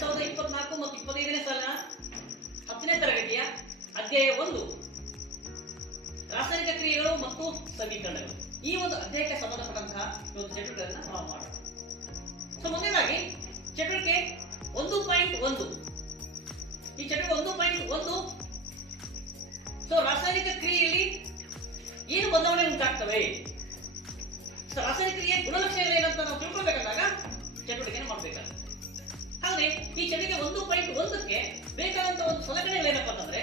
2024 ಮತ್ತು 25ನೇ ಸಾಲಿನ 10ನೇ ತರಗತಿಯ ಅಧ್ಯಾಯ 1 ರಾಸಾಯನಿಕ ಕ್ರಿಯೆಗಳು ಮತ್ತು ಸಮೀಕರಣಗಳು. ಈ ಒಂದು ಅಧ್ಯಾಯಕ್ಕೆ ಸಂಬಂಧಪಟ್ಟಂತಹ ಒಂದು ಚಟುವಟಿಕೆಗಳನ್ನು ನಾವು ಮಾಡೋಣ. ಸೊ ಮೊದಲನೇದಾಗಿ ಚಟುವಟಿಕೆ 1.1. ಈ ಚಟುವಟಿಕೆ 1.1 ಸೊ ರಾಸಾಯನಿಕ ಕ್ರಿಯೆಯಲ್ಲಿ ಏನು ಬದಲಾವಣೆ ಉಂಟಾಗ್ತವೆ, ರಾಸಾಯನಿಕ ಕ್ರಿಯೆ ಗುಣಲಕ್ಷಣಗಳು ಏನಂತ ನಾವು ತಿಳ್ಕೊಳ್ಬೇಕಾದಾಗ ಚಟುವಟಿಕೆಯನ್ನು ಮಾಡಬೇಕಾಗುತ್ತೆ. ಹಾಗೆ ಈ ಚಟುವಟಿಕೆ 1.1ಕ್ಕೆ ಬೇಕಾದಂತ ಒಂದು ಸಲಕರಣೆಗಳೇನಪ್ಪ ಅಂತಂದ್ರೆ,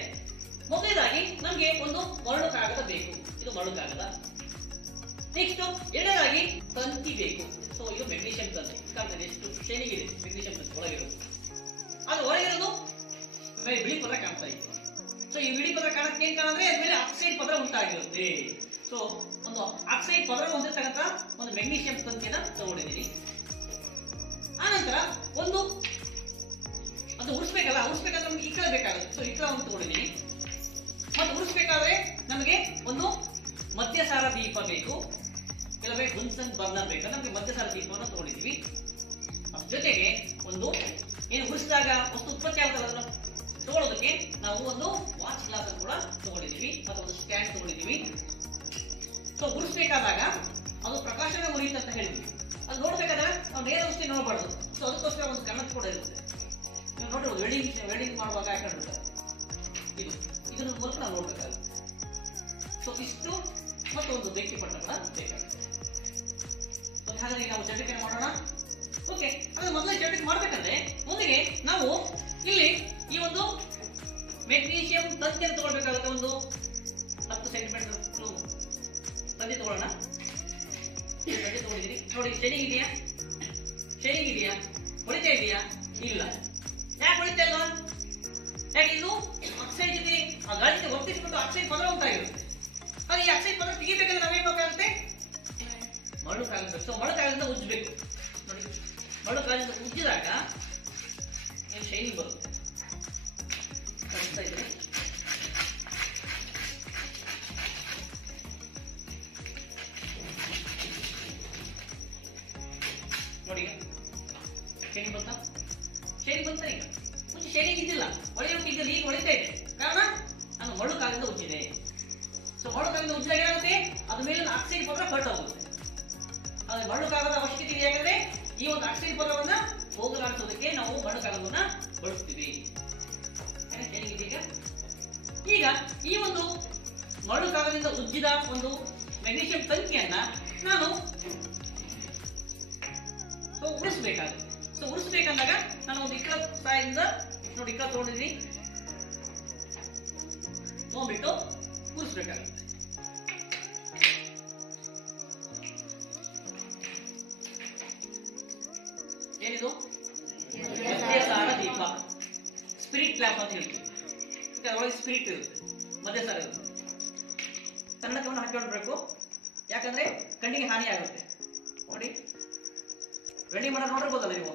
ಮೊದಲನೇದಾಗಿ ನಮಗೆ ಒಂದು ಮರಳು ಕಾಗದ ಬೇಕು. ಇದು ಮರಳು ಕಾಗದ. ನೆಕ್ಸ್ಟ್ ಎರಡನೇದಾಗಿ ತಂತಿ ಬೇಕು. ಸೊ ಇದು ಮೆಗ್ನೀಷಿಯಂ ತಂತಿ. ಕಾಣ್ತದೆ ಎಷ್ಟು ಶೈನಿಂಗ್ ಇದೆ ಮೆಗ್ನೀಷಿಯಂ ತಂತಿ ಒಳಗಿರೋದು. ಅದು ಹೊರಗಿರೋದು ಬಿಳಿ ಪದರ ಕಾಣ್ತಾ ಇದೆ. ಸೊ ಈ ಬಿಳಿ ಪದರ ಕಾಣಕ್ಕೆ ಏನ್ ಕಾಣಂದ್ರೆ ಅದ್ರ ಮೇಲೆ ಆಕ್ಸೈಡ್ ಪದರ ಉಂಟಾಗಿರುತ್ತೆ. ಸೊ ಒಂದು ಆಕ್ಸೈಡ್ ಪದರ ಹೊಂದಿರತಕ್ಕಂತ ಒಂದು ಮೆಗ್ನೀಷಿಯಂ ತಂತಿಯನ್ನ ತಗೊಂಡಿದ್ದೀನಿ. ಆನಂತರ ಒಂದು ಅದು ಉಳಿಸ್ಬೇಕಲ್ಲ, ಉಳಿಸ್ಬೇಕಾದ್ರೆ ನಮ್ಗೆ ಇಕ್ಕಳ ಬೇಕಾಗುತ್ತೆ. ಸೊ ಇಕ್ಕಳ ಒಂದು ತಗೊಂಡಿದ್ದೀನಿ. ಮತ್ತೆ ಉಳಿಸ್ಬೇಕಾದ್ರೆ ನಮಗೆ ಒಂದು ಮಧ್ಯಸಾರ ದೀಪ ಬೇಕು, ಕೆಲವೇ ಗುನ್ಸನ್ ಬರ್ನರ್ ಬೇಕು. ನಮಗೆ ಮಧ್ಯಸಾರ ದೀಪವನ್ನು ತಗೊಂಡಿದ್ದೀವಿ. ಅದ್ರ ಜೊತೆಗೆ ಒಂದು ಏನು ಉಳಿಸಿದಾಗ ವಸ್ತು ಉತ್ಪತ್ತಿ ಆಗುತ್ತಲ್ಲ ಅದನ್ನು ತಗೊಳ್ಳೋದಕ್ಕೆ ನಾವು ಒಂದು ವಾಚ್ ಗ್ಲಾಸ್ ಕೂಡ ತಗೊಂಡಿದ್ದೀವಿ, ಮತ್ತು ಒಂದು ಸ್ಟ್ಯಾಂಡ್ ತಗೊಂಡಿದ್ದೀವಿ. ಸೊ ಉಳಿಸ್ಬೇಕಾದಾಗ ಅದು ಪ್ರಕಾಶನ ಮುರಿಯುತ್ತೆ ಅಂತ ಹೇಳಿದ್ವಿ. ಅದು ನೋಡ್ಬೇಕಾದ್ರೆ ನಾವು ನೇರ ದೃಷ್ಟಿ ನೋಡಬಾರ್ದು. ಸೊ ಅದಕ್ಕೋಸ್ಕರ ಒಂದು ಕನ್ನಡ ಕೂಡ ಇರುತ್ತೆ. ನೀವು ನೋಡಿರ್ಬೋದು, ವೆಲ್ಡಿಂಗ್ ಮಾಡುವಾಗ ಹಾಕೊಂಡಿರ್ತಾರೆ. ಇದನ್ನ ಮೂಲಕ ನಾವು ನೋಡ್ಬೇಕಾಗುತ್ತೆ. ಸೊ ಇಷ್ಟು ಮತ್ತು ಒಂದು ಬೆಂಕಿ ಪಟ್ಟ ಕೂಡ ಬೇಕಾಗುತ್ತೆ. ಹಾಗಾಗಿ ನಾವು ಚಟುವಟಿಕೆ ಮಾಡೋಣ. ಓಕೆ, ಅದು ಮೊದಲೇ ಚಟುವಟಿಕೆ ಮಾಡ್ಬೇಕಂದ್ರೆ ಮೊದಲಿಗೆ ನಾವು ಇಲ್ಲಿ ಈ ಒಂದು ಮೆಗ್ನೀಷಿಯಂ ತಂತಿಯನ್ನು ತಗೊಳ್ಬೇಕಾಗುತ್ತೆ. ಒಂದು 10 ಸೆಂಟಿಮೀಟರ್ ತಂತಿ ತಗೊಳ್ಳೋಣ. ತಂತಿ ತಗೊಂಡಿದ್ದೀನಿ ನೋಡಿ. ಶೈನಿಂಗ್ ಇದೆಯಾ? ಹೊಡಿತಾ ಇದೆಯಾ? ಇಲ್ಲ. ಯಾಕೆ ಹೊಡಿತಾ ಇಲ್ಲ? ಯಾಕೆ ಇದು ಆಕ್ಸೈಡ್ ಜೊತೆ ಆ ಗಾಳಿ ಜೊತೆ ವರ್ತಿಸಿಕೊಂಡು ಆಕ್ಸೈಡ್ ಪದರ ಉಂಟಾಗಿರುತ್ತೆ. ಹಾಗೆ ಈ ಆಕ್ಸೈಡ್ ಪದರ ತೆಗಿಬೇಕಾದ್ರೆ ನಾವೇನ್ ಬೇಕಾಗುತ್ತೆ? ಮರಳು ಕಾಗದ. ಸೊ ಮರಳು ಕಾಗದಿಂದ ಉಜ್ಜಬೇಕು. ನೋಡಿ, ಮರಳು ಕಾಗದಿಂದ ಉಜ್ಜಿದಾಗ ಏನು ಶೈನಿಂಗ್ ಬರುತ್ತೆ. ಕಾಣಿಸ್ತಾ ಇದೆ? ನೋಡಿ, ಶೈನಿಂಗ್ ಬಂತ? ಶೈನಿಂಗ್ ಬಂತ? ಈಗ ಮುಂಚೆ ಶೈನಿಂಗ್ ಇದ್ದಿಲ್ಲ, ಹೊಳೆಯೋಕೆ ಇದ್ದಿಲ್ಲ. ಈಗ ಹೊಳಿತಾ ಇದೆ. ಕಾರಣ ನಾನು ಮರಳು ಕಾಗದಿಂದ ಉಜ್ಜಿದೆ. ಸೊ ಮರಳು ಕಾಗದಿಂದ ಉಜ್ಜಿದಾಗ ಏನಾಗುತ್ತೆ? ಅದ್ರ ಮೇಲೆ ಆಕ್ಸೈಡ್ ಪದರ ಕಟ್ ಆಗುತ್ತೆ. ಆದ್ರೆ ಮರಳು ಕಾಗದ ಅವಶ್ಯಕತೆ ಇದೆ. ಯಾಕಂದ್ರೆ ಈ ಒಂದು ಆಕ್ಸೈಡ್ ಪದರವನ್ನ ಹೋಗಲಾಡಿಸೋದಕ್ಕೆ ನಾವು ಮರಳು ಕಾಗದವನ್ನ ಬಳಸ್ತೀವಿ. ಈಗ ಈ ಒಂದು ಮರಳು ಕಾಗದದಿಂದ ಉಜ್ಜಿದ ಒಂದು ಮೆಗ್ನೀಷಿಯಂ ತಂತಿಯನ್ನ ನಾನು ಉಳಿಸಬೇಕಾಗುತ್ತೆ. ಸೊ ಉಳಿಸಬೇಕಂದಾಗ ನಾನು ಒಂದು ಇಕ್ಕಳ ಸಹಾಯದಿಂದ ನೋಡಿ, ಇಕ್ಕಳ ತಗೊಂಡಿದ್ದೀನಿ, ತಗೊಂಡ್ಬಿಟ್ಟು ಉಳಿಸಬೇಕಾಗುತ್ತೆ. ಏನಿದು? ಮಧ್ಯಸಾರ ದೀಪ, ಸ್ಪಿರಿಟ್ ಲ್ಯಾಂಪ್ ಅಂತ ಹೇಳ್ತೀವಿ. ಒಳಗೆ ಸ್ಪಿರಿಟ್ ಇರುತ್ತೆ, ಮಧ್ಯಸಾರ ಇರುತ್ತೆ. ಕನ್ನಡಕವನ್ನು ಹಾಕಿಕೊಳ್ಬೇಕು, ಯಾಕಂದ್ರೆ ಕಣ್ಣಿಗೆ ಹಾನಿ ಆಗುತ್ತೆ. ನೋಡಿ, ವೆಲ್ಡಿಂಗ್ ಮಾಡೋದು ನೋಡಿರ್ಬೋದಲ್ಲ ನೀವು,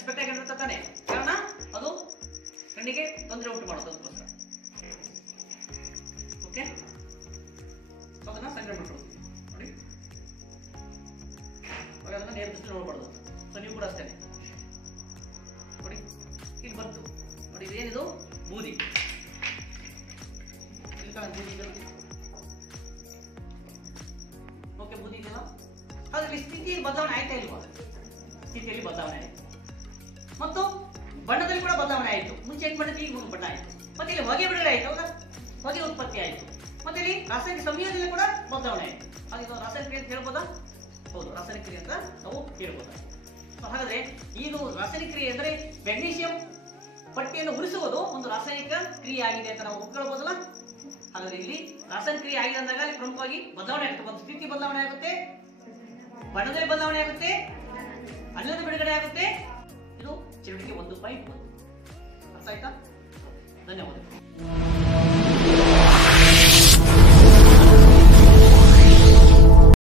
ಸ್ಪೆಕ್ಟಾಕಲ್ ಇರುತ್ತೆ ತಾನೆ. ಕಾರಣ ಅದು ಕಣ್ಣಿಗೆ ತೊಂದರೆ ಉಂಟು ಮಾಡೋದು. ಅದಕ್ಕೋಸ್ಕರ ಓಕೆ, ಅದನ್ನ ಸಂಗ್ರಹ ಮಾಡ್ಕೊಳ್ಳೋದು. ನೋಡಿ, ಅದನ್ನ ನೇರ ದೃಷ್ಟಿ ನೋಡಬಾರ್ದು. ಸೊ ನೀವು ಕೂಡ ಅಷ್ಟೇ ನೋಡಿ, ಇಲ್ಲಿ ಬಂತು ನೋಡಿ. ಇದೇನಿದು? ಬೂದಿ. ಓಕೆ, ಬೂದಿ ಇದೆಯಲ್ಲ. ಹಾಗಾಗಿ ಸ್ಥಿತಿಯಲ್ಲಿ ಬದಲಾವಣೆ ಆಯ್ತಾ ಇಲ್ವಾ? ಸ್ಥಿತಿಯಲ್ಲಿ ಬದಲಾವಣೆ ಆಯ್ತು, ಮತ್ತು ಬಣ್ಣದಲ್ಲಿ ಕೂಡ ಬದಲಾವಣೆ ಆಯ್ತು. ಮುಂಚೆ ಏನು ಬಣ್ಣ, ಈಗ ಬಣ್ಣ ಆಯ್ತು. ಮತ್ತೆ ಇಲ್ಲಿ ಹೊಗೆ ಬಿಡುಗಡೆ ಆಯ್ತು, ಹೌದಾ? ಹೊಗೆ ಉತ್ಪತ್ತಿ ಆಯ್ತು. ಮತ್ತೆ ಇಲ್ಲಿ ರಾಸಾಯನಿಕ ಸಂಯೋಜನೆ ಕೂಡ ಬದಲಾವಣೆ ಆಯ್ತು. ಹಾಗೆ ಇದು ರಾಸಾಯನಿಕ ಕ್ರಿಯೆ ಅಂತ ಹೇಳ್ಬೋದಾ? ಹೌದು, ರಾಸಾಯನಿಕ ಕ್ರಿಯೆ ಅಂತ ನಾವು ಹೇಳ್ಬೋದಾ? ಹಾಗಾದ್ರೆ ಇದು ರಾಸಾಯನಿಕ ಕ್ರಿಯೆ ಅಂದರೆ ಮೆಗ್ನೀಷಿಯಂ ಪಟ್ಟಿಯನ್ನು ಉಳಿಸುವುದು ಒಂದು ರಾಸಾಯನಿಕ ಕ್ರಿಯೆ ಆಗಿದೆ ಅಂತ ನಾವು ಒಪ್ಕೊಳ್ಬೋದಲ್ಲ? ಹಾಗಾದ್ರೆ ಇಲ್ಲಿ ರಾಸಾಯನಿಕ ಕ್ರಿಯೆ ಆಗಿದೆ ಅಂದಾಗ ಅಲ್ಲಿ ಪ್ರಮುಖವಾಗಿ ಬದಲಾವಣೆ ಆಗುತ್ತೆ. ಒಂದು ಸ್ಥಿತಿ ಬದಲಾವಣೆ ಆಗುತ್ತೆ, ಬಣ್ಣದಲ್ಲಿ ಬದಲಾವಣೆ ಆಗುತ್ತೆ, ಅಲ್ಲದ ಬಿಡುಗಡೆ ಆಗುತ್ತೆ. ಇದು ಚಟುವಟಿಕೆ 1.1. ಅರ್ಥ ಆಯ್ತಾ? ಧನ್ಯವಾದಗಳು.